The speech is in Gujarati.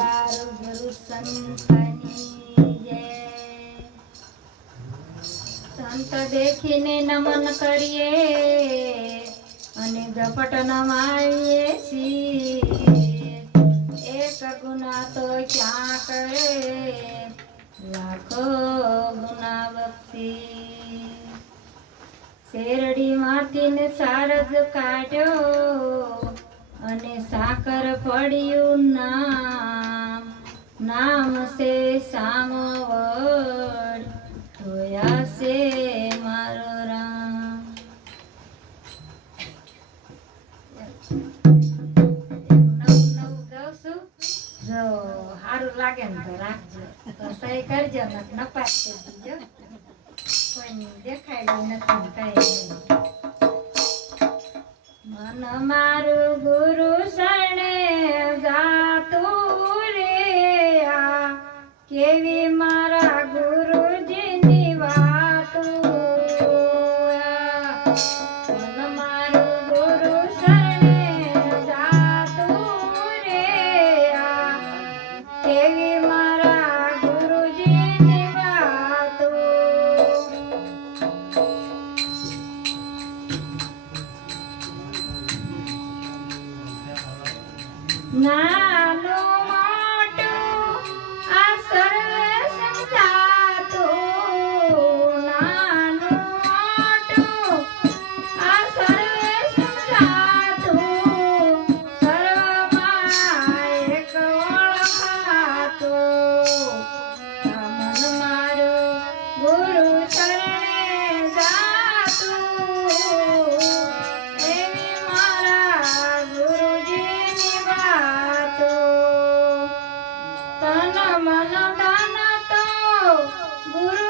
હજારો ગુરુ સંતની જય સંત દેખીને નમન કરીએ અને ઝપટ નમાવીએ છીએ. એક ગુના તો ક્યાં કરે? લાખો ગુના બક્ષી શેરડી માંથી ને સારજ કાઢ્યો. અને સાકર પડ્યું નામ નામ છે સામવડ, ધોયા છે મારો રામ. જો સારું લાગે ને તો રાખજો. તો સહી કરજો નપાસ કરી દીજો. કોઈને દેખાડ્યું નથી કાંઈ. મન મારું ગુરુ શરણે જાતું રે આ. કેવી મારા na તન મન તો ગુરુને